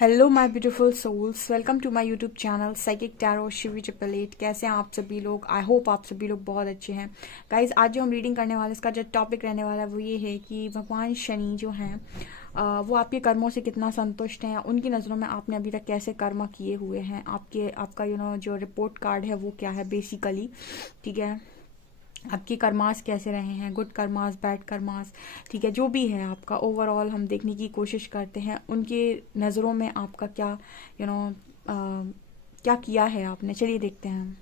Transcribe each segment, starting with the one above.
Hello my beautiful souls, welcome to my YouTube channel psychic tarot Shivi triple eight. कैसे हैं आप सभी लोग? आई होप आप सभी लोग बहुत अच्छे हैं। गाइज, आज जो हम रीडिंग करने वाले इसका जो टॉपिक रहने वाला है वो ये है कि भगवान शनि जो हैं वो आपके कर्मों से कितना संतुष्ट हैं, उनकी नज़रों में आपने अभी तक कैसे कर्म किए हुए हैं, आपका जो रिपोर्ट कार्ड है वो क्या है बेसिकली। ठीक है, आपके कर्मास कैसे रहे हैं, गुड कर्मास, बैड कर्मास, ठीक है, जो भी है आपका ओवरऑल हम देखने की कोशिश करते हैं उनके नज़रों में आपका क्या यू नो क्या किया है आपने। चलिए देखते हैं।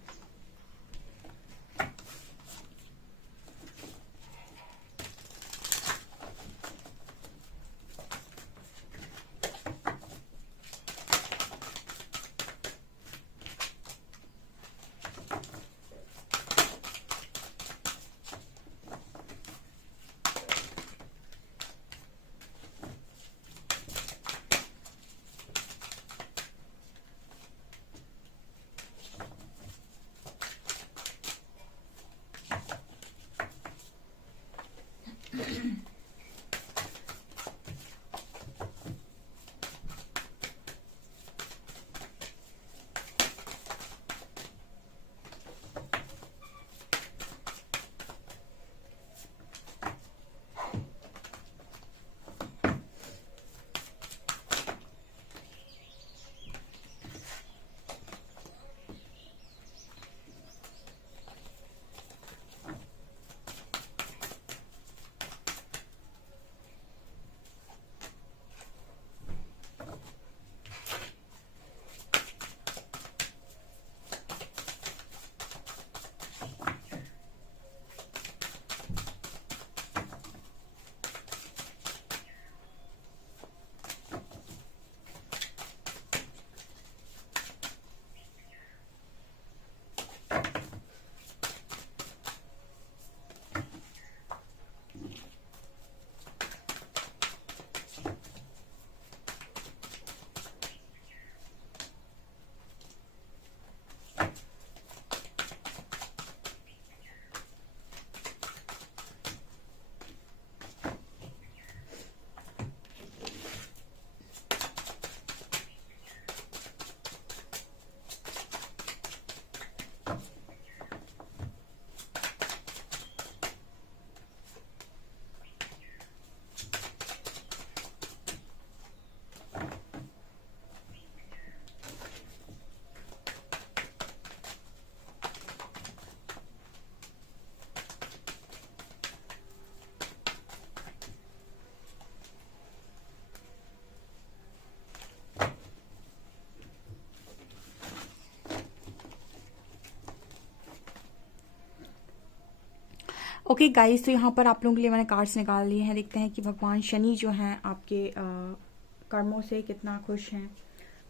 ओके गाइस, तो यहाँ पर आप लोगों के लिए मैंने कार्ड्स निकाल लिए हैं। देखते हैं कि भगवान शनि जो हैं आपके कर्मों से कितना खुश हैं।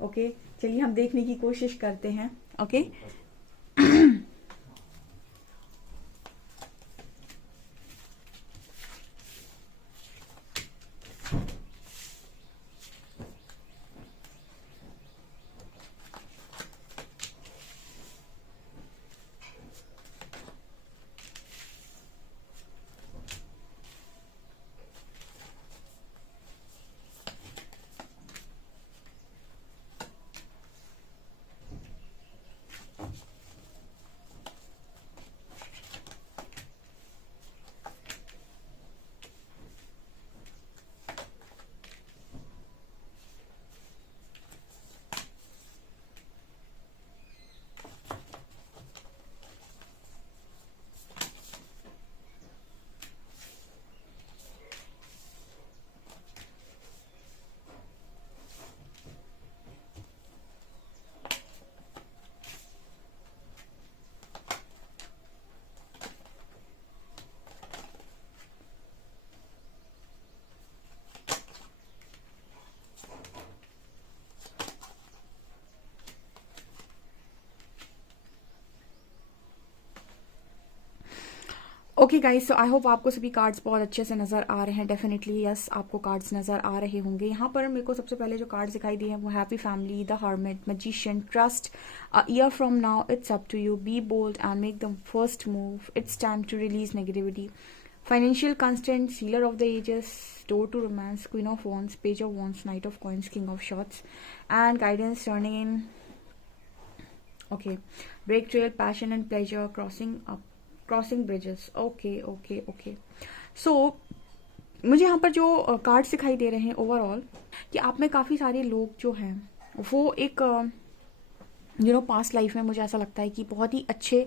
ओके, चलिए हम देखने की कोशिश करते हैं। Okay okay guys, so I hope आपको सभी कार्ड्स बहुत अच्छे से नज़र आ रहे हैं। डेफिनेटली यस, आपको कार्ड्स नज़र आ रहे होंगे। यहाँ पर मेरे को सबसे पहले जो कार्ड्स दिखाई दिए हैं वो happy family, the hermit, magician, trust, a year from now, it's up to you, be bold and make the first move, it's time to release negativity, financial constant, sealer of the ages, door to romance, queen of wands, page of wands, knight of coins, king of swords, and guidance turning in, okay, break trail, passion and pleasure, crossing bridges, okay okay okay. So मुझे यहाँ पर जो cards दिखाई दे रहे हैं overall, कि आप में काफ़ी सारे लोग जो हैं वो एक पास्ट लाइफ में मुझे ऐसा लगता है कि बहुत ही अच्छे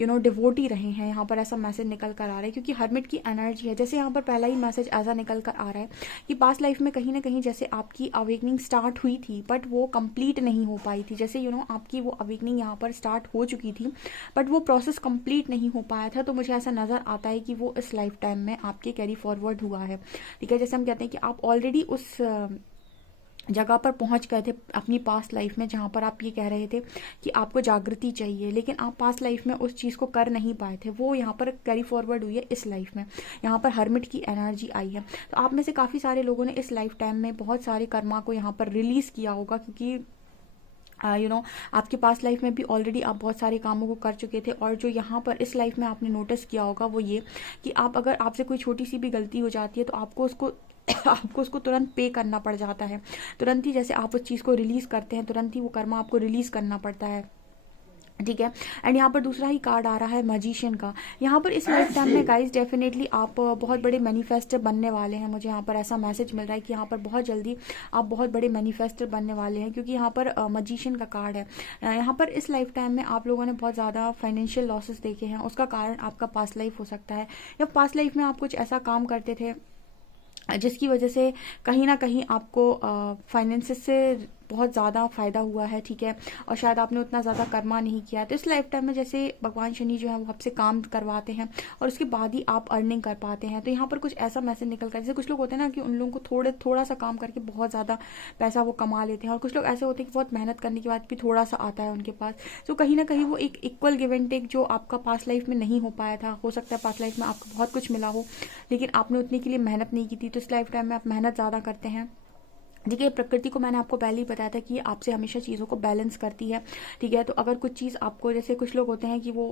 डिवोटी रहे हैं। यहाँ पर ऐसा मैसेज निकल कर आ रहा है, क्योंकि हर्मिट की एनर्जी है। जैसे यहाँ पर पहला ही मैसेज ऐसा निकल कर आ रहा है कि पास्ट लाइफ में कहीं ना कहीं जैसे आपकी अवेकनिंग स्टार्ट हुई थी, बट वो कंप्लीट नहीं हो पाई थी। जैसे आपकी वो अवेकनिंग यहाँ पर स्टार्ट हो चुकी थी, बट वो प्रोसेस कंप्लीट नहीं हो पाया था। तो मुझे ऐसा नज़र आता है कि वो इस लाइफ टाइम में आपके कैरी फॉरवर्ड हुआ है। ठीक है, जैसे हम कहते हैं कि आप ऑलरेडी उस जगह पर पहुंच गए थे अपनी पास्ट लाइफ में, जहां पर आप ये कह रहे थे कि आपको जागृति चाहिए, लेकिन आप पास्ट लाइफ में उस चीज़ को कर नहीं पाए थे। वो यहाँ पर कैरी फॉरवर्ड हुई है इस लाइफ में। यहाँ पर हर्मिट की एनर्जी आई है। तो आप में से काफ़ी सारे लोगों ने इस लाइफ टाइम में बहुत सारे कर्मा को यहाँ पर रिलीज़ किया होगा, क्योंकि आपके पास लाइफ में भी ऑलरेडी आप बहुत सारे कामों को कर चुके थे। और जो यहाँ पर इस लाइफ में आपने नोटिस किया होगा वो ये कि आप अगर आपसे कोई छोटी सी भी गलती हो जाती है तो आपको उसको तुरंत पे करना पड़ जाता है। तुरंत ही जैसे आप उस चीज़ को रिलीज़ करते हैं, तुरंत ही वो कर्मा आपको रिलीज़ करना पड़ता है। ठीक है, एंड यहाँ पर दूसरा ही कार्ड आ रहा है मैजिशियन का। यहाँ पर इस लाइफ टाइम में गाइस डेफिनेटली आप बहुत बड़े मैनिफेस्टर बनने वाले हैं। मुझे यहाँ पर ऐसा मैसेज मिल रहा है कि यहाँ पर बहुत जल्दी आप बहुत बड़े मैनिफेस्टर बनने वाले हैं, क्योंकि यहाँ पर मैजिशियन का कार्ड है। यहाँ पर इस लाइफ टाइम में आप लोगों ने बहुत ज़्यादा फाइनेंशियल लॉसेस देखे हैं। उसका कारण आपका पास्ट लाइफ हो सकता है, या पास्ट लाइफ में आप कुछ ऐसा काम करते थे जिसकी वजह से कहीं ना कहीं आपको फाइनेंसेस से बहुत ज़्यादा फ़ायदा हुआ है। ठीक है, और शायद आपने उतना ज़्यादा कर्मा नहीं किया। तो इस लाइफ टाइम में जैसे भगवान शनि जो है वो आपसे काम करवाते हैं और उसके बाद ही आप अर्निंग कर पाते हैं। तो यहाँ पर कुछ ऐसा मैसेज निकल कर, जैसे कुछ लोग होते हैं ना कि उन लोगों को थोड़ा सा काम करके बहुत ज़्यादा पैसा वो कमा लेते हैं, और कुछ लोग ऐसे होते हैं कि बहुत मेहनत करने के बाद भी थोड़ा सा आता है उनके पास। तो कहीं ना कहीं वो एक इक्वल गिव एंड टेक जो आपका पास्ट लाइफ में नहीं हो पाया था, हो सकता है पास्ट लाइफ में आपको बहुत कुछ मिला हो लेकिन आपने उतने के लिए मेहनत नहीं की थी। तो इस लाइफ टाइम में आप मेहनत ज़्यादा करते हैं। देखिए, प्रकृति को मैंने आपको पहले ही बताया था कि आपसे हमेशा चीज़ों को बैलेंस करती है। ठीक है, तो अगर कुछ चीज़ आपको, जैसे कुछ लोग होते हैं कि वो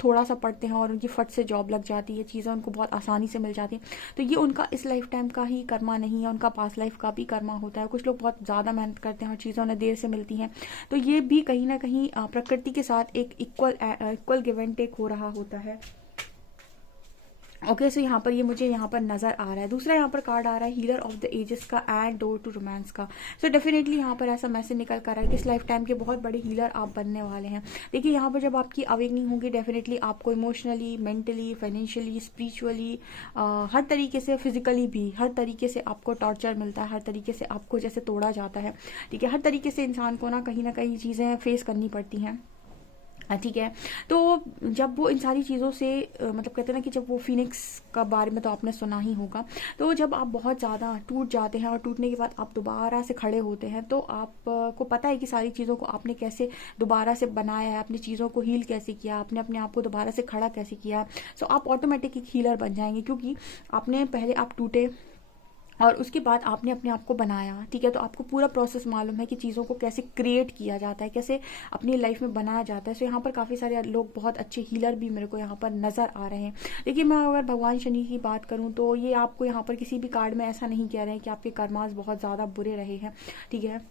थोड़ा सा पढ़ते हैं और उनकी फट से जॉब लग जाती है, चीज़ें उनको बहुत आसानी से मिल जाती हैं, तो ये उनका इस लाइफ टाइम का ही कर्मा नहीं है, उनका पास्ट लाइफ का भी कर्मा होता है। कुछ लोग बहुत ज़्यादा मेहनत करते हैं और चीज़ें उन्हें देर से मिलती हैं, तो ये भी कहीं ना कहीं प्रकृति के साथ एक इक्वल गिव एंड टेक हो रहा होता है। ओके, सो यहाँ पर ये मुझे यहाँ पर नजर आ रहा है। दूसरा यहाँ पर कार्ड आ रहा है हीलर ऑफ द एजेस का एंड डोर टू रोमांस का। सो डेफिनेटली यहाँ पर ऐसा मैसेज निकल कर रहा है कि इस लाइफ टाइम के बहुत बड़े हीलर आप बनने वाले हैं। देखिए, यहाँ पर जब आपकी अवेकनिंग होगी डेफिनेटली आपको इमोशनली, मेंटली, फाइनेंशियली, स्पिरिचुअली, हर तरीके से, फिजिकली भी हर तरीके से आपको टॉर्चर मिलता है, हर तरीके से आपको जैसे तोड़ा जाता है। ठीक है, हर तरीके से इंसान को ना कहीं चीज़ें फेस करनी पड़ती हैं। ठीक है, तो जब वो इन सारी चीज़ों से मतलब कहते हैं ना कि जब वो फिनिक्स का बारे में तो आपने सुना ही होगा, तो जब आप बहुत ज़्यादा टूट जाते हैं और टूटने के बाद आप दोबारा से खड़े होते हैं, तो आपको पता है कि सारी चीज़ों को आपने कैसे दोबारा से बनाया है, अपनी चीज़ों को हील कैसे किया, आपने अपने आप को दोबारा से खड़ा कैसे किया। सो आप ऑटोमेटिक एक हीलर बन जाएंगे, क्योंकि आपने पहले आप टूटे और उसके बाद आपने अपने आप को बनाया। ठीक है, तो आपको पूरा प्रोसेस मालूम है कि चीज़ों को कैसे क्रिएट किया जाता है, कैसे अपनी लाइफ में बनाया जाता है। सो यहाँ पर काफ़ी सारे लोग, बहुत अच्छे हीलर भी मेरे को यहाँ पर नज़र आ रहे हैं। देखिए, मैं अगर भगवान शनि की बात करूँ तो ये आपको यहाँ पर किसी भी कार्ड में ऐसा नहीं कह रहे हैं कि आपके कर्मास बहुत ज़्यादा बुरे रहे हैं। ठीक है,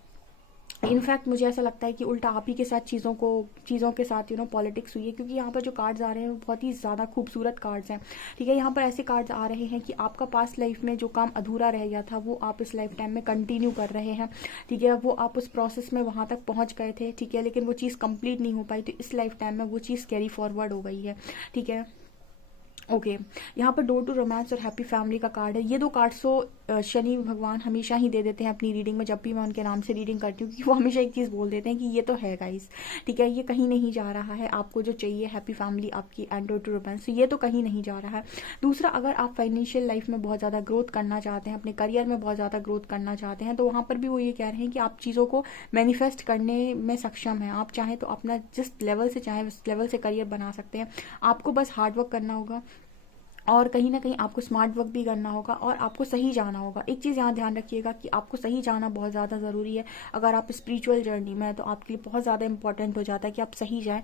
इनफैक्ट मुझे ऐसा लगता है कि उल्टा आप ही के साथ चीज़ों के साथ पॉलिटिक्स हुई है, क्योंकि यहाँ पर जो कार्ड्स आ रहे हैं वो बहुत ही ज़्यादा खूबसूरत कार्ड्स हैं। ठीक है, यहाँ पर ऐसे कार्ड्स आ रहे हैं कि आपका पास्ट लाइफ में जो काम अधूरा रह गया था वो आप इस लाइफ टाइम में कंटिन्यू कर रहे हैं। ठीक है, वो आप उस प्रोसेस में वहाँ तक पहुँच गए थे। ठीक है, लेकिन वो चीज़ कंप्लीट नहीं हो पाई, तो इस लाइफ टाइम में वो चीज़ कैरी फॉरवर्ड हो गई है। ठीक है, ओके, यहाँ पर डोर टू रोमांस और हैप्पी फैमिली का कार्ड है। ये दो कार्ड्स तो शनि भगवान हमेशा ही दे देते हैं अपनी रीडिंग में। जब भी मैं उनके नाम से रीडिंग करती हूँ, क्योंकि वो हमेशा एक चीज़ बोल देते हैं कि ये तो है गाइस। ठीक है, ये कहीं नहीं जा रहा है, आपको जो चाहिए हैप्पी फैमिली आपकी एंड डोर टू रोमांस, ये तो कहीं नहीं जा रहा है। दूसरा, अगर आप फाइनेंशियल लाइफ में बहुत ज़्यादा ग्रोथ करना चाहते हैं, अपने करियर में बहुत ज़्यादा ग्रोथ करना चाहते हैं, तो वहाँ पर भी वो ये कह रहे हैं कि आप चीज़ों को मैनिफेस्ट करने में सक्षम हैं। आप चाहें तो अपना जिस लेवल से चाहें उस लेवल से करियर बना सकते हैं। आपको बस हार्डवर्क करना होगा और कहीं ना कहीं आपको स्मार्ट वर्क भी करना होगा और आपको सही जाना होगा। एक चीज़ यहाँ ध्यान रखिएगा कि आपको सही जाना बहुत ज़्यादा ज़रूरी है। अगर आप स्पिरिचुअल जर्नी में हैं तो आपके लिए बहुत ज़्यादा इंपॉर्टेंट हो जाता है कि आप सही जाएं।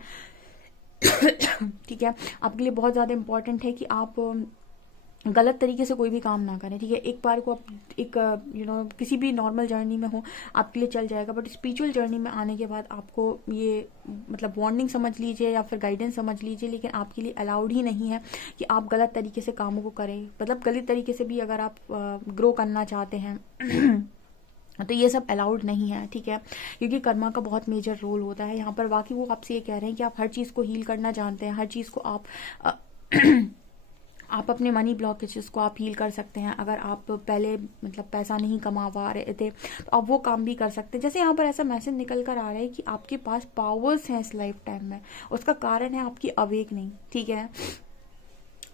ठीक है, आपके लिए बहुत ज़्यादा इंपॉर्टेंट है कि आप गलत तरीके से कोई भी काम ना करें, ठीक है। एक बार को आप एक किसी भी नॉर्मल जर्नी में हो आपके लिए चल जाएगा, बट स्पिरिचुअल जर्नी में आने के बाद आपको ये मतलब वार्निंग समझ लीजिए या फिर गाइडेंस समझ लीजिए, लेकिन आपके लिए अलाउड ही नहीं है कि आप गलत तरीके से कामों को करें। मतलब गलत तरीके से भी अगर आप ग्रो करना चाहते हैं तो ये सब अलाउड नहीं है, ठीक है। क्योंकि कर्मा का बहुत मेजर रोल होता है यहाँ पर। बाकी वो आपसे ये कह रहे हैं कि आप हर चीज़ को हील करना जानते हैं, हर चीज़ को आप अपने मनी ब्लॉकेजेस को आप हील कर सकते हैं। अगर आप पहले मतलब पैसा नहीं कमा पा रहे थे तो आप वो काम भी कर सकते हैं। जैसे यहाँ पर ऐसा मैसेज निकल कर आ रहा है कि आपके पास पावर्स हैं इस लाइफ टाइम में, उसका कारण है आपकी अवेकनिंग, ठीक है।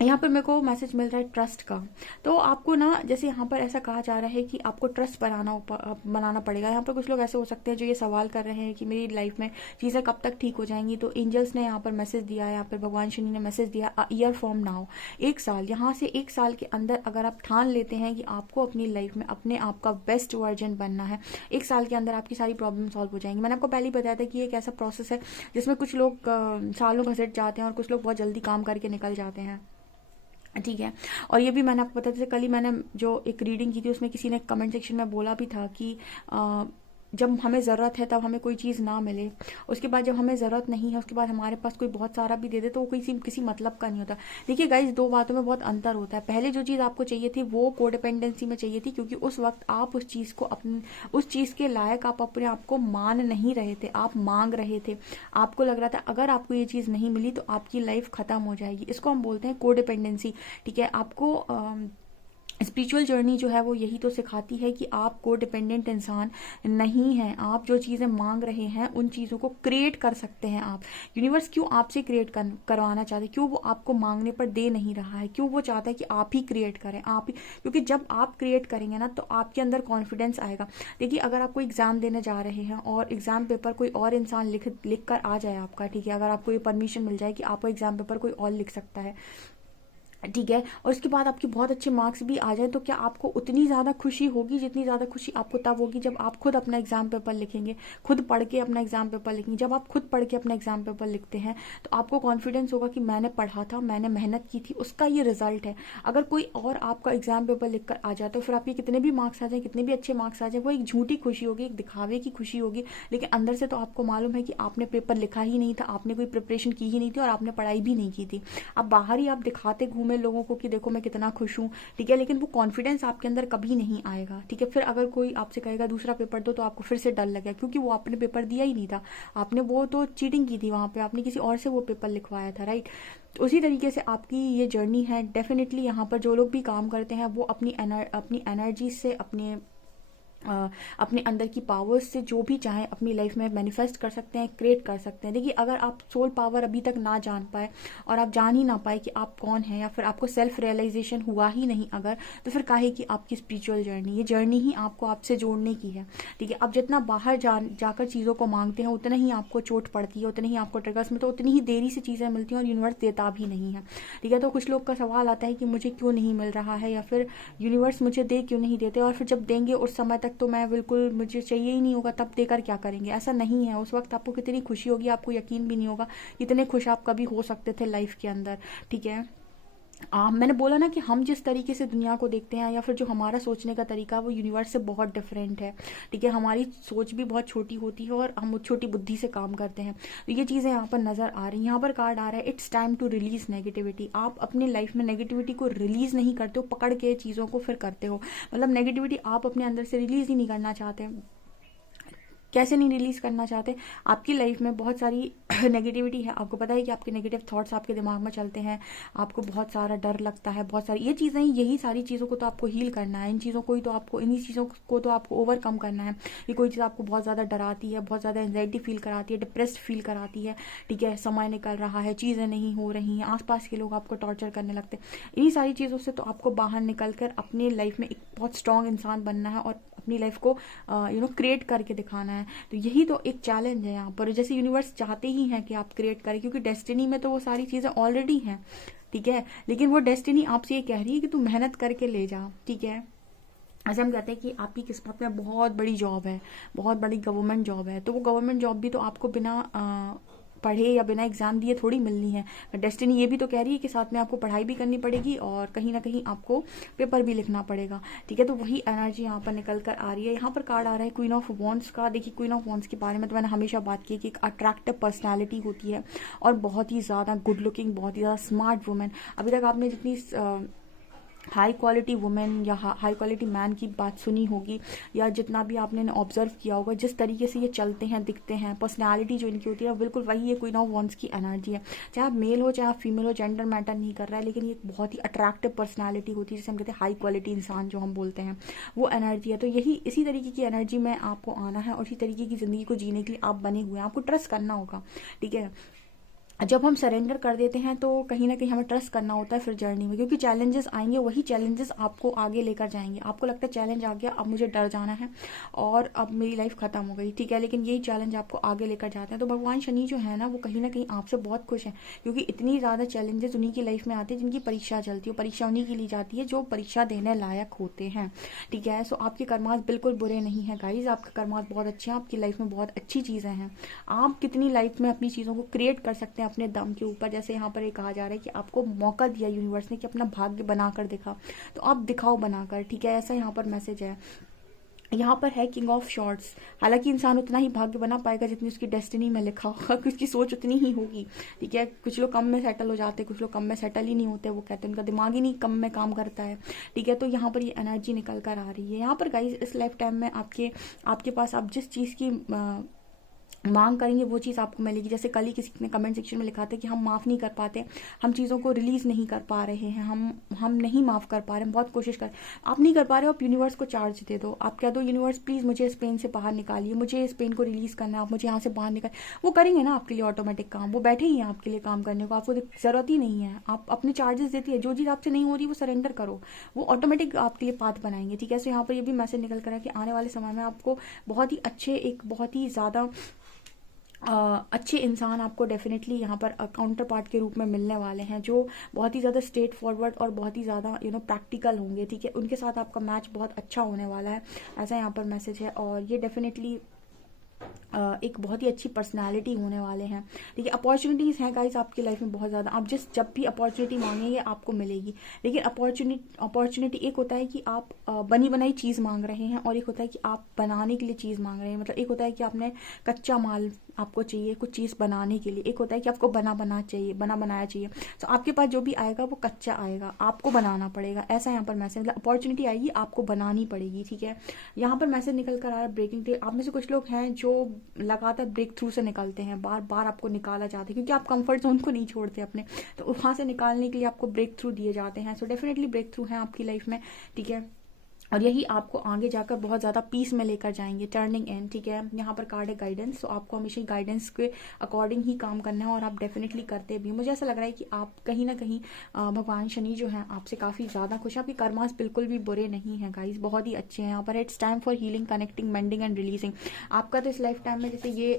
यहाँ पर मेरे को मैसेज मिल रहा है ट्रस्ट का। तो आपको ना जैसे यहाँ पर ऐसा कहा जा रहा है कि आपको ट्रस्ट बनाना पड़ेगा। यहाँ पर कुछ लोग ऐसे हो सकते हैं जो ये सवाल कर रहे हैं कि मेरी लाइफ में चीज़ें कब तक ठीक हो जाएंगी। तो एंजल्स ने यहाँ पर मैसेज दिया है, यहाँ पर भगवान शनि ने मैसेज दिया, अ ईयर फ्रॉम नाउ, 1 साल, यहाँ से 1 साल के अंदर अगर आप ठान लेते हैं कि आपको अपनी लाइफ में अपने आप का बेस्ट वर्जन बनना है, 1 साल के अंदर आपकी सारी प्रॉब्लम सॉल्व हो जाएंगी। मैंने आपको पहले ही बताया था कि ये एक ऐसा प्रोसेस है जिसमें कुछ लोग सालों घसीट जाते हैं और कुछ लोग बहुत जल्दी काम करके निकल जाते हैं, ठीक है। और ये भी मैंने आपको बताया, जैसे कल ही मैंने जो एक रीडिंग की थी उसमें किसी ने कमेंट सेक्शन में बोला भी था कि जब हमें ज़रूरत है तब हमें कोई चीज़ ना मिले, उसके बाद जब हमें ज़रूरत नहीं है उसके बाद हमारे पास कोई बहुत सारा भी दे दे तो वो किसी मतलब का नहीं होता। देखिए गाइस, 2 बातों में बहुत अंतर होता है। पहले जो चीज़ आपको चाहिए थी वो कोडिपेंडेंसी में चाहिए थी, क्योंकि उस वक्त आप उस चीज़ को उस चीज़ के लायक आप अपने आप को मान नहीं रहे थे, आप मांग रहे थे। आपको लग रहा था अगर आपको ये चीज़ नहीं मिली तो आपकी लाइफ खत्म हो जाएगी। इसको हम बोलते हैं कोडिपेंडेंसी, ठीक है। आपको स्पिरिचुअल जर्नी जो है वो यही तो सिखाती है कि आप को डिपेंडेंट इंसान नहीं हैं। आप जो चीज़ें मांग रहे हैं उन चीज़ों को क्रिएट कर सकते हैं आप। यूनिवर्स क्यों आपसे क्रिएट करवाना चाहते हैं, क्यों वो आपको मांगने पर दे नहीं रहा है, क्यों वो चाहता है कि आप ही क्रिएट करें, आप ही। क्योंकि जब आप क्रिएट करेंगे ना तो आपके अंदर कॉन्फिडेंस आएगा। देखिए, अगर आप कोई एग्जाम देने जा रहे हैं और एग्जाम पेपर कोई और इंसान लिख कर आ जाए आपका, ठीक है, अगर आपको ये परमिशन मिल जाए कि आपका एग्जाम पेपर कोई और लिख सकता है, ठीक है, और उसके बाद आपके बहुत अच्छे मार्क्स भी आ जाए, तो क्या आपको उतनी ज़्यादा खुशी होगी जितनी ज़्यादा खुशी आपको तब होगी जब आप खुद अपना एग्जाम पेपर लिखेंगे, खुद पढ़ के अपना एग्जाम पेपर लिखेंगे। जब आप खुद पढ़ के अपना एग्जाम पेपर लिखते हैं तो आपको कॉन्फिडेंस होगा कि मैंने पढ़ा था, मैंने मेहनत की थी, उसका ये रिजल्ट है। अगर कोई और आपका एग्जाम पेपर लिख कर आ जाए तो फिर आपके कितने भी मार्क्स आ जाए, कितने भी अच्छे मार्क्स आ जाए, वो एक झूठी खुशी होगी, एक दिखावे की खुशी होगी, लेकिन अंदर से तो आपको मालूम है कि आपने पेपर लिखा ही नहीं था, आपने कोई प्रिपरेशन की ही नहीं थी और आपने पढ़ाई भी नहीं की थी। अब बाहर ही आप दिखाते घूमे लोगों को कि देखो मैं कितना खुश हूँ, ठीक है, लेकिन वो कॉन्फिडेंस आपके अंदर कभी नहीं आएगा, ठीक है। फिर अगर कोई आपसे कहेगा दूसरा पेपर दो तो आपको फिर से डर लगेगा, क्योंकि वो आपने पेपर दिया ही नहीं था, आपने वो तो चीटिंग की थी वहाँ पे, आपने किसी और से वो पेपर लिखवाया था, राइट। तो उसी तरीके से आपकी ये जर्नी है। डेफिनेटली यहाँ पर जो लोग भी काम करते हैं वो अपनी एनर्जी से, अपने अंदर की पावर्स से जो भी चाहें अपनी लाइफ में मैनिफेस्ट कर सकते हैं, क्रिएट कर सकते हैं। देखिए, अगर आप सोल पावर अभी तक ना जान पाए और आप जान ही ना पाए कि आप कौन हैं, या फिर आपको सेल्फ रियलाइजेशन हुआ ही नहीं अगर, तो फिर काहे कि आपकी स्पिरिचुअल जर्नी, ये जर्नी ही आपको आपसे जोड़ने की है, ठीक है। अब जितना बाहर जाकर चीज़ों को मांगते हैं उतना ही आपको चोट पड़ती है, उतनी ही आपको ट्रिगर्स में तो उतनी ही देरी से चीज़ें मिलती हैं और यूनिवर्स देता भी नहीं है, ठीक है। तो कुछ लोग का सवाल आता है कि मुझे क्यों नहीं मिल रहा है, या फिर यूनिवर्स मुझे दे क्यों नहीं देते, और फिर जब देंगे उस समय तक तो मैं बिल्कुल, मुझे चाहिए ही नहीं होगा, तब देकर क्या करेंगे। ऐसा नहीं है, उस वक्त आपको कितनी खुशी होगी आपको यकीन भी नहीं होगा, इतने खुश आप कभी हो सकते थे लाइफ के अंदर, ठीक है। मैंने बोला ना कि हम जिस तरीके से दुनिया को देखते हैं या फिर जो हमारा सोचने का तरीका वो यूनिवर्स से बहुत डिफरेंट है, ठीक है। हमारी सोच भी बहुत छोटी होती है और हम छोटी बुद्धि से काम करते हैं। तो ये चीज़ें यहाँ पर नज़र आ रही हैं। यहाँ पर कार्ड आ रहा है, it's time to release negativity. आप अपने लाइफ में नेगेटिविटी को रिलीज नहीं करते हो, पकड़ के चीज़ों को फिर करते हो। मतलब नेगेटिविटी आप अपने अंदर से रिलीज ही नहीं करना चाहते। कैसे नहीं रिलीज करना चाहते, आपकी लाइफ में बहुत सारी नेगेटिविटी है, आपको पता है कि आपके नेगेटिव थॉट्स आपके दिमाग में चलते हैं, आपको बहुत सारा डर लगता है, बहुत सारी ये चीज़ें, यही सारी चीज़ों को तो आपको हील करना है। इन चीज़ों को ही तो आपको, इन्हीं चीज़ों को तो आपको ओवरकम करना है। ये कोई चीज़ आपको बहुत ज़्यादा डराती है, बहुत ज़्यादा एंजाइटी फील कराती है, डिप्रेस्ड फील कराती है, ठीक है, समय निकल रहा है, चीज़ें नहीं हो रही हैं, आसपास के लोग आपको टॉर्चर करने लगते हैं, इन्हीं सारी चीज़ों से तो आपको बाहर निकल कर अपने लाइफ में एक बहुत स्ट्रॉन्ग इंसान बनना है और अपनी लाइफ को क्रिएट करके दिखाना है। तो यही तो एक चैलेंज है यहाँ पर। जैसे यूनिवर्स चाहते ही हैं कि आप क्रिएट करें, क्योंकि डेस्टिनी में तो वो सारी चीज़ें ऑलरेडी हैं, ठीक है, लेकिन वो डेस्टिनी आपसे ये कह रही है कि तू मेहनत करके ले जा, ठीक है। ऐसे हम कहते हैं कि आपकी किस्मत में बहुत बड़ी जॉब है, बहुत बड़ी गवर्नमेंट जॉब है, तो वो गवर्नमेंट जॉब भी तो आपको बिना पढ़े या बिना एग्जाम दिए थोड़ी मिलनी है। डेस्टिनी ये भी तो कह रही है कि साथ में आपको पढ़ाई भी करनी पड़ेगी और कहीं ना कहीं आपको पेपर भी लिखना पड़ेगा, ठीक है। तो वही एनर्जी यहाँ पर निकल कर आ रही है। यहाँ पर कार्ड आ रहा है क्वीन ऑफ वॉन्ड्स का। देखिए क्वीन ऑफ वॉन्ड्स के बारे में तो मैंने हमेशा बात की कि एक अट्रैक्टिव पर्सनैलिटी होती है और बहुत ही ज़्यादा गुड लुकिंग, बहुत ही ज़्यादा स्मार्ट वुमेन। अभी तक आपने जितनी हाई क्वालिटी वुमेन या हाई क्वालिटी मैन की बात सुनी होगी या जितना भी आपने ऑब्जर्व किया होगा, जिस तरीके से ये चलते हैं, दिखते हैं, पर्सनालिटी जो इनकी होती है बिल्कुल वही ये क्वीन ऑफ वॉन्ड्स की एनर्जी है। चाहे आप मेल हो चाहे आप फीमेल हो, जेंडर मैटर नहीं कर रहा है, लेकिन ये बहुत ही अट्रैक्टिव पर्सनालिटी होती है जिसे हम कहते हैं हाई क्वालिटी इंसान जो हम बोलते हैं, वो एनर्जी है। तो यही इसी तरीके की एनर्जी में आपको आना है और इसी तरीके की ज़िंदगी को जीने के लिए आप बने हुए हैं। आपको ट्रस्ट करना होगा, ठीक है। जब हम सरेंडर कर देते हैं तो कहीं ना कहीं हमें ट्रस्ट करना होता है फिर जर्नी में, क्योंकि चैलेंजेस आएंगे, वही चैलेंजेस आपको आगे लेकर जाएंगे। आपको लगता है चैलेंज आ गया, अब मुझे डर जाना है और अब मेरी लाइफ खत्म हो गई, ठीक है, लेकिन यही चैलेंज आपको आगे लेकर जाते हैं। तो भगवान शनि जो है ना वो कहीं ना कहीं आपसे बहुत खुश है, क्योंकि इतनी ज़्यादा चैलेंजेस उन्हीं की लाइफ में आते हैं जिनकी परीक्षा चलती है। परीक्षा उन्हीं के लिए जाती है जो परीक्षा देने लायक होते हैं, ठीक है। सो आपके कर्मास बिल्कुल बुरे नहीं है गाइज, आपके कर्मास बहुत अच्छे हैं, आपकी लाइफ में बहुत अच्छी चीज़ें हैं। आप कितनी लाइफ में अपनी चीज़ों को क्रिएट कर सकते हैं अपने दम के ऊपर। जैसे यहाँ पर एक कहा जा रहा है कि आपको मौका दिया यूनिवर्स ने कि अपना भाग्य बनाकर दिखा, तो आप दिखाओ बनाकर, ठीक है। ऐसा यहाँ पर मैसेज है। यहाँ पर है किंग ऑफ शॉर्ट्स। हालांकि इंसान उतना ही भाग्य बना पाएगा जितनी उसकी डेस्टिनी में लिखा होगा, उसकी सोच उतनी ही होगी, ठीक है। कुछ लोग कम में सेटल हो जाते हैं, कुछ लोग कम में सेटल ही नहीं होते, वो कहते हैं उनका दिमाग ही नहीं कम में काम करता है, ठीक है। तो यहाँ पर ये एनर्जी निकल कर आ रही है। यहाँ पर गाइज इस लाइफ टाइम में आपके पास आप जिस चीज़ की मांग करेंगे वो चीज़ आपको मिलेगी। जैसे कल ही किसी ने कमेंट सेक्शन में लिखा था कि हम माफ़ नहीं कर पाते, हम चीज़ों को रिलीज़ नहीं कर पा रहे हैं, हम नहीं माफ़ कर पा रहे हैं, बहुत कोशिश कर, आप नहीं कर पा रहे हो, आप यूनिवर्स को चार्ज दे दो। आप कह दो यूनिवर्स प्लीज़ मुझे इस पेन से बाहर निकालिए, मुझे इस पेन को रिलीज़ करना है, आप मुझे यहाँ से बाहर निकाल, वो करेंगे ना आपके लिए ऑटोमेटिक काम, वो बैठे ही हैं आपके लिए काम करने को, आपको ज़रूरत ही नहीं है। आप अपने चार्जेस देती है, जो चीज़ आपसे नहीं हो रही वो सरेंडर करो, वो ऑटोमेटिक आपके लिए पाथ बनाएंगे, ठीक है। सो यहाँ पर ये भी मैसेज निकल कर है कि आने वाले समय में आपको बहुत ही अच्छे, एक बहुत ही ज़्यादा अच्छे इंसान आपको डेफिनेटली यहाँ पर काउंटर पार्ट के रूप में मिलने वाले हैं, जो बहुत ही ज़्यादा स्ट्रेट फॉरवर्ड और बहुत ही ज़्यादा प्रैक्टिकल होंगे, ठीक है। उनके साथ आपका मैच बहुत अच्छा होने वाला है, ऐसा यहाँ पर मैसेज है। और ये डेफिनेटली एक बहुत ही अच्छी पर्सनालिटी होने वाले हैं, ठीक है। अपॉर्चुनिटीज़ हैं गाइस आपकी लाइफ में बहुत ज़्यादा, आप जब भी अपॉर्चुनिटी मांगेंगे आपको मिलेगी। लेकिन अपॉर्चुनिटी एक होता है कि आप बनी बनाई चीज़ मांग रहे हैं और एक होता है कि आप बनाने के लिए चीज़ मांग रहे हैं। मतलब एक होता है कि आपने कच्चा माल आपको चाहिए कुछ चीज़ बनाने के लिए, एक होता है कि आपको बना बनाया चाहिए। तो आपके पास जो भी आएगा वो कच्चा आएगा, आपको बनाना पड़ेगा, ऐसा यहाँ पर मैसेज। मतलब अपॉर्चुनिटी आएगी आपको बनानी पड़ेगी, ठीक है। यहाँ पर मैसेज निकल कर आ रहा है ब्रेकिंग डे। आप में से कुछ लोग हैं जो लगातार ब्रेक थ्रू से निकलते हैं, बार बार आपको निकाला जाता है, क्योंकि आप कंफर्ट जोन को नहीं छोड़ते अपने, तो वहाँ से निकालने के लिए आपको ब्रेक थ्रू दिए जाते हैं। सो डेफिनेटली ब्रेक थ्रू है आपकी लाइफ में, ठीक है। और यही आपको आगे जाकर बहुत ज़्यादा पीस में लेकर जाएंगे, टर्निंग एंड, ठीक है। यहाँ पर कार्ड है गाइडेंस, तो आपको हमेशा गाइडेंस के अकॉर्डिंग ही काम करना है और आप डेफिनेटली करते भी। मुझे ऐसा लग रहा है कि आप कहीं ना कहीं भगवान शनि जो है आपसे काफ़ी ज़्यादा खुश है। आपके कर्मास बिल्कुल भी बुरे नहीं हैं गाइस, बहुत ही अच्छे हैं। यहाँ पर it's time for healing, connecting, mending and releasing. आपका तो इस लाइफ टाइम में जैसे ये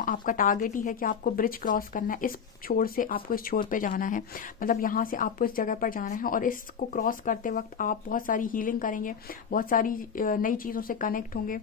आपका टारगेट ही है कि आपको ब्रिज क्रॉस करना है, इस छोर से आपको इस छोर पे जाना है, मतलब यहाँ से आपको इस जगह पर जाना है। और इसको क्रॉस करते वक्त आप बहुत सारी हीलिंग करेंगे, बहुत सारी नई चीज़ों से कनेक्ट होंगे,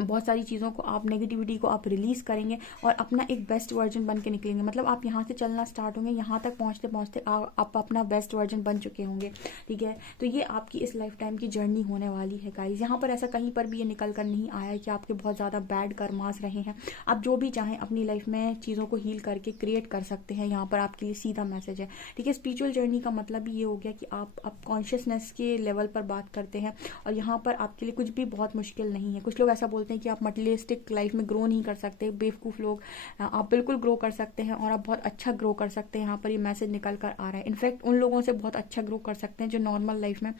बहुत सारी चीज़ों को आप नेगेटिविटी को आप रिलीज़ करेंगे और अपना एक बेस्ट वर्जन बन के निकलेंगे। मतलब आप यहाँ से चलना स्टार्ट होंगे, यहाँ तक पहुँचते पहुँचते आप अपना बेस्ट वर्जन बन चुके होंगे, ठीक है। तो ये आपकी इस लाइफ टाइम की जर्नी होने वाली है गाइज। यहाँ पर ऐसा कहीं पर भी ये निकल कर नहीं आया है कि आपके बहुत ज़्यादा बैड कर्मास रहे हैं। आप जो भी चाहें अपनी लाइफ में चीज़ों को हील करके क्रिएट कर सकते हैं, यहाँ पर आपके लिए सीधा मैसेज है, ठीक है। स्पिरिचुअल जर्नी का मतलब ही ये हो गया कि आप कॉन्शियसनेस के लेवल पर बात करते हैं और यहाँ पर आपके लिए कुछ भी बहुत मुश्किल नहीं है। कुछ लोग ऐसा बोलते हैं कि आप मटेरियलिस्टिक लाइफ में ग्रो नहीं कर सकते, बेवकूफ़ लोग, आप बिल्कुल ग्रो कर सकते हैं और आप बहुत अच्छा ग्रो कर सकते हैं। यहाँ पर ये मैसेज निकल कर आ रहा है। इनफैक्ट उन लोगों से बहुत अच्छा ग्रो कर सकते हैं जो नॉर्मल लाइफ में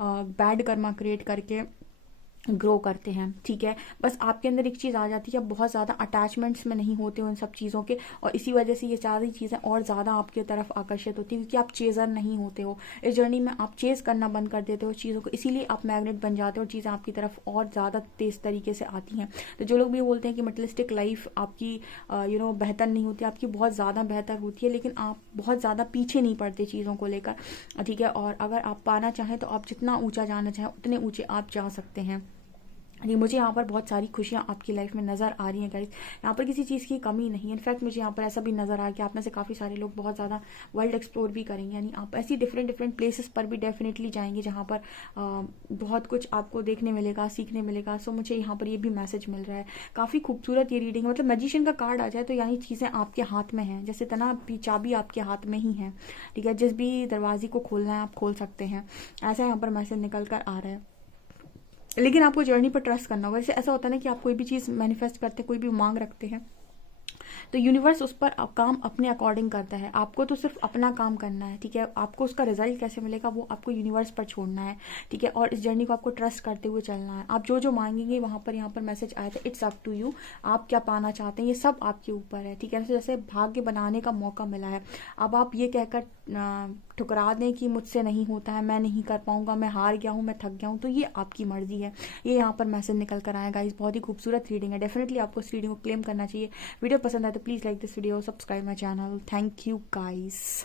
बैड कर्मा क्रिएट करके ग्रो करते हैं, ठीक है। बस आपके अंदर एक चीज़ आ जाती है, आप बहुत ज़्यादा अटैचमेंट्स में नहीं होते उन सब चीज़ों के, और इसी वजह से ये सारी चीज़ें और ज़्यादा आपकी तरफ आकर्षित होती है, क्योंकि आप चेज़र नहीं होते हो। इस जर्नी में आप चेज़ करना बंद कर देते हो चीज़ों को, इसीलिए आप मैग्नेट बन जाते हो और चीज़ें आपकी तरफ और ज़्यादा तेज़ तरीके से आती हैं। तो जो लोग भी बोलते हैं कि मटेरियलिस्टिक लाइफ आपकी बेहतर नहीं होती, आपकी बहुत ज़्यादा बेहतर होती है, लेकिन आप बहुत ज़्यादा पीछे नहीं पड़ते चीज़ों को लेकर, ठीक है। और अगर आप पाना चाहें तो आप जितना ऊँचा जाना चाहें उतने ऊँचे आप जा सकते हैं, जी, मुझे यहाँ पर बहुत सारी खुशियाँ आपकी लाइफ में नज़र आ रही हैं गाइस। यहाँ पर किसी चीज़ की कमी नहीं है। इनफैक्ट मुझे यहाँ पर ऐसा भी नज़र आ रहा है कि आप में से काफ़ी सारे लोग बहुत ज़्यादा वर्ल्ड एक्सप्लोर भी करेंगे, यानी आप ऐसी डिफरेंट डिफरेंट प्लेसेस पर भी डेफिनेटली जाएंगे जहाँ पर बहुत कुछ आपको देखने मिलेगा, सीखने मिलेगा। सो मुझे यहाँ पर ये भी मैसेज मिल रहा है। काफ़ी खूबसूरत ये रीडिंग, मतलब मैजिशियन का कार्ड आ जाए तो यानी चीज़ें आपके हाथ में हैं, जैसे तना भी चाबी आपके हाथ में ही है, ठीक है। जिस भी दरवाजे को खोलना है आप खोल सकते हैं, ऐसा यहाँ पर मैसेज निकल कर आ रहा है। लेकिन आपको जर्नी पर ट्रस्ट करना होगा। जैसे ऐसा होता है ना कि आप कोई भी चीज़ मैनिफेस्ट करते हैं, कोई भी मांग रखते हैं, तो यूनिवर्स उस पर काम अपने अकॉर्डिंग करता है। आपको तो सिर्फ अपना काम करना है, ठीक है। आपको उसका रिजल्ट कैसे मिलेगा वो आपको यूनिवर्स पर छोड़ना है, ठीक है। और इस जर्नी को आपको ट्रस्ट करते हुए चलना है। आप जो जो मांगेंगे वहाँ पर यहाँ पर मैसेज आया था, इट्स अप टू यू। आप क्या पाना चाहते हैं ये सब आपके ऊपर है, ठीक है। जैसे भाग्य बनाने का मौका मिला है, अब आप ये कहकर ठुकरा दें कि मुझसे नहीं होता है, मैं नहीं कर पाऊंगा, मैं हार गया हूँ, मैं थक गया हूँ, तो ये आपकी मर्जी है। ये यहाँ पर मैसेज निकल कर आएगा। इस बहुत ही खूबसूरत रीडिंग है, डेफिनेटली आपको इस रीडिंग को क्लेम करना चाहिए। वीडियो पसंद आए तो please like this video, subscribe my channel. Thank you guys.